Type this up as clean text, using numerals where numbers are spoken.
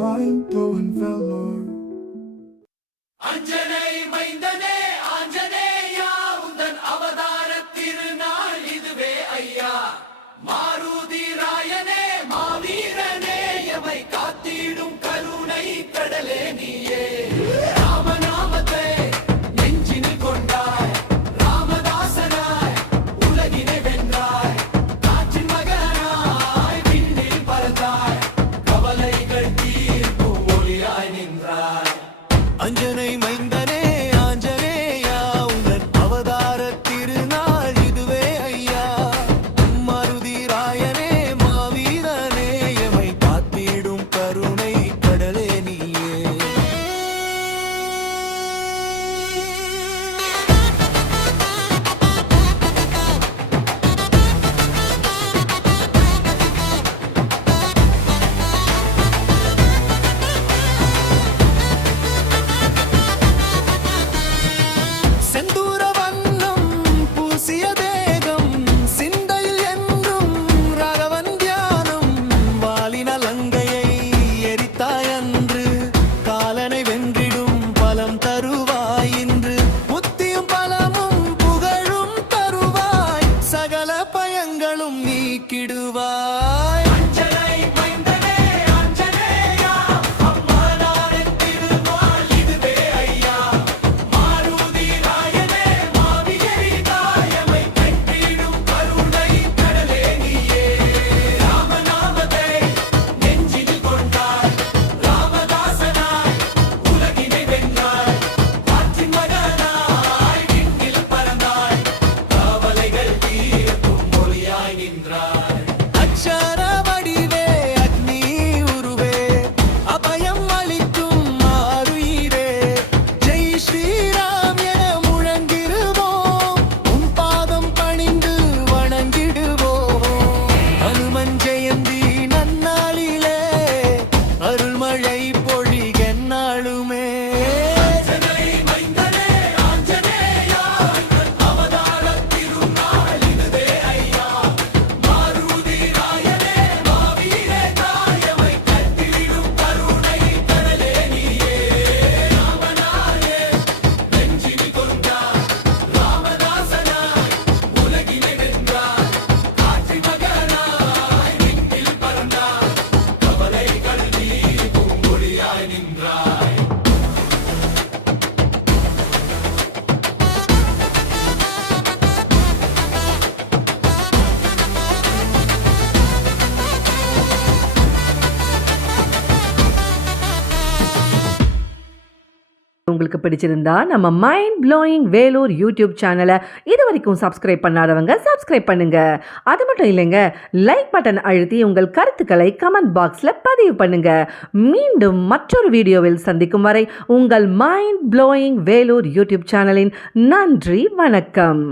Mind-blowing velour. Anjana மைந்தனே ஆஞ்சநேயா உந்தன் அவதார திருநாள் இதுவே ஐயா. மாருதி ராயனே மாவீரனே எமை காத்திடும் கருணை கடலே நீயே. ராமநாமத்தை நெஞ்சினில் கொண்டாய், ராமதாசனாய் உலகினை வென்றாய். காற்றின் மகனாய் விண்ணில் பறந்தாய், கவலைகள் தீர்க்கும் ஒளியாய் நின்றாய். அஞ்சனை மைந்தனே ஆஞ்சநேயா உந்தன் அவதார திருநாள் இதுவே ஐயா. மாருதி ராயனே மாவீரனே எமை காத்திடும் கருணை கடலே நீயே. செந்தூர வண்ணம் பூசிய தேகம் சிந்தையில் என்றும் ராகவன் தியானம். வாலின லங்கையை எரித்தாயன்று காலனை வென்றிடும் பலம் தருவாய் இன்று. புத்தியும் பலமும் புகழும் தருவாய், சகல பயங்களும் நீக்கிடுவாய். அஞ்சனை மைந்தனே ஆஞ்சநேயா அம்மானாரின் திருநாள் இதுவே ஐயா. மாருதி ராயனே மாவீரனாய் எமை வென்றிடும் கருணை கடலே நீயே. ராமநாமத்தை நெஞ்சினில் கொண்டாய், ராமதாசனாய் உலகினை வென்றாய். காற்றின் மகனாய் விண்ணில் பறந்தாய், கவலைகள் தீர்க்கும் ஒளியாய் நின்றாய். அக்ஷர வடிவே அக்னி உருவே அபயம் அளிக்கும் ஆருயிரே. ஜெய் ஸ்ரீராம் என முழங்கிடுவோம், உன் பாதம் பணிந்து வணங்கிடுவோம். ஹனுமன் ஜெயந்தி நன்னாளிலே அருள்மழை பொழிகென்னாளுமே. அஞ்சனை மைந்தனே ஆஞ்சநேயா உந்தன் அவதார திருநாள் இதுவே ஐயா. மாருதி ராயனே மாவீரனாய் எமை கட்டிடும் கருணை கடலே நீயே. ராமனாயே நெஞ்சினில் கொண்டாய், ராமதாசனாய் உலகினை வென்றாய். காற்றின் மகனாய் விண்ணில் பறந்தாய், கவலைகள் தீர்க்கும் ஒளியாய் நின்றாய். உங்களுக்கு பிடிச்சிருந்தா நம்ம மைண்ட் ப்ளோயிங் வேலூர் யூடியூப் சேனலை இது வரைக்கும் சப்ஸ்கிரைப் பண்ணாதவங்க சப்ஸ்கிரைப் பண்ணுங்க. அது மட்டும் இல்லைங்க, லைக் பட்டன் அழுத்தி உங்கள் கருத்துக்களை கமெண்ட் பாக்ஸில் பதிவு பண்ணுங்க. மீண்டும் மற்றொரு வீடியோவில் சந்திக்கும் வரை உங்கள் மைண்ட் ப்ளோயிங் வேலூர் யூடியூப் சேனலின் நன்றி, வணக்கம்.